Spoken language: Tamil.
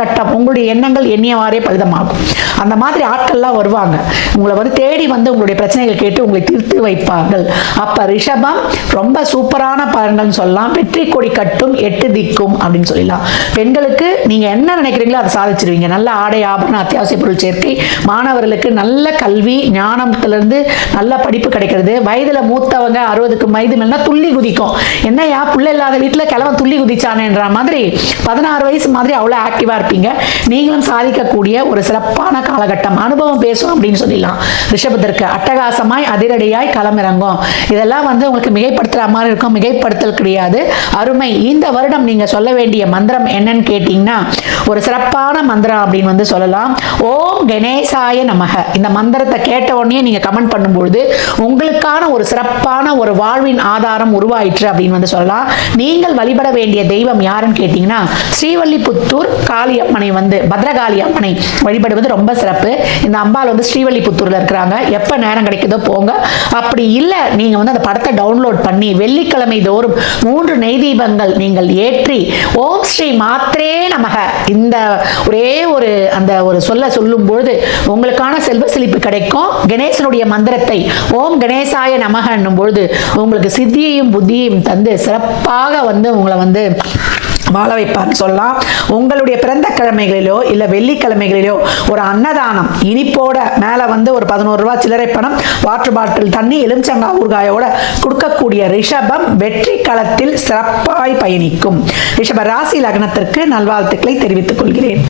காலகட்டம் உங்களுடைய எண்ணங்கள் எண்ணியவாறே பலிதமாகும். அந்த மாதிரி ஆட்கள்லாம் வருவாங்க, உங்களை வந்து தேடி வந்து உங்களுடைய பிரச்சனைகள் கேட்டு உங்களை தீர்த்து வைப்பார்கள். அப்ப ரிஷபம் ரொம்ப சூப்பரான பலன்கள் சொல்லலாம். வெற்றி கொடி கட்டும் 8 திக்கும் அப்படின்னு சொல்லலாம். பெண்களுக்கு நீங்க என்ன நினைக்கிறீங்களோ அதை சாதிச்சிருவீங்க. நல்ல ஆடை ஆபரண அத்தியாவசிய பொருள் சேர்க்கை, மாணவர்களுக்கு நல்ல கல்வி ஞானத்திலிருந்து நல்ல படிப்பு கிடைக்கிறது. வயதுல மூத்தவங்க 60க்கு வயது மேலனா துள்ளி குதிக்கும். என்னையா புள்ள இல்லாத வீட்டுல கிழவன் துள்ளி குதிச்சானேன்ற மாதிரி 16 வயசு மாதிரி அவ்வளவு ஆக்டிவா இருப்பீங்க. நீங்களும் சாதிக்கக்கூடிய ஒரு சிறப்பான காலகட்டம். அனுபவம் பேசும் அப்படின்னு சொல்லலாம். ரிஷபத்திற்கு அட்டகாசமாய் அதிரடியாய் களமிறங்கும். இதெல்லாம் வந்து உங்களுக்கு மிகைப்படுத்துற மாதிரி இருக்கும். மிகைப்படுத்தல் கிடையாது, அருமை. இந்த வருடம் நீங்க சொல்ல வேண்டிய மந்திரம் என்னன்னு கேட்டீங்கன்னா ஒரு சிறப்பான மந்திரம் அப்படின்னு வந்து சொல்லலாம். ஓம் கணேசாய நமக. இந்த மந்திரத்தை கேட்ட உடனே நீங்க கமெண்ட் பண்ணும்பொழுது உங்களுக்கான ஒரு சிறப்பான ஒரு வாழ்வின் ஆதாரம் உருவாயிற்று அப்படின்னு வந்து சொல்லலாம். நீங்கள் வழிபட வேண்டிய தெய்வம் யாருன்னு கேட்டீங்கன்னா ஸ்ரீவல்லிபுத்தூர் காளியம்மனை வந்து பத்ரகாளி அம்மனை வழிபடுவது ரொம்ப சிறப்பு. இந்த அம்பாள் வந்து ஸ்ரீவல்லிபுத்தூர்ல இருக்கிறாங்க. எப்ப நேரம் கிடைக்குதோ போங்க. அப்படி இல்லை நீங்க வந்து அந்த படத்தை டவுன்லோட் பண்ணி வெள்ளிக்கிழமை தோறும் 3 நெய் தீபங்கள் நீங்கள் ஏற்றி ஓம் ஸ்ரீ மாத்ரே நமக இந்த ஒரே ஒரு அந்த ஒரு சொல்லும் பொழுது உங்களுக்கான செல்வ செழிப்பு கிடைக்கும். கணேசனுடைய மந்திரத்தை ஓம் கணேசாய நமக என்னும் பொழுது உங்களுக்கு சித்தியையும் புத்தியையும் தந்து சிறப்பாக வந்து உங்களை வந்து வாழ வைப்பார்னு சொல்லலாம். உங்களுடைய பிறந்த கிழமைகளிலோ இல்ல வெள்ளிக்கிழமைகளிலோ ஒரு அன்னதானம் இனிப்போட மேல வந்து ஒரு 11 ரூபாய் சில்லறை பணம், வாட்டர் பாட்டில் தண்ணி, எலுமிச்சங்காய் ஊறுகாயோட கொடுக்கக்கூடிய ரிஷபம் வெற்றி களத்தில் சிறப்பாய் பயணிக்கும். ரிஷப ராசி லக்னத்திற்கு நல்வாழ்த்துக்களை தெரிவித்துக் கொள்கிறேன்.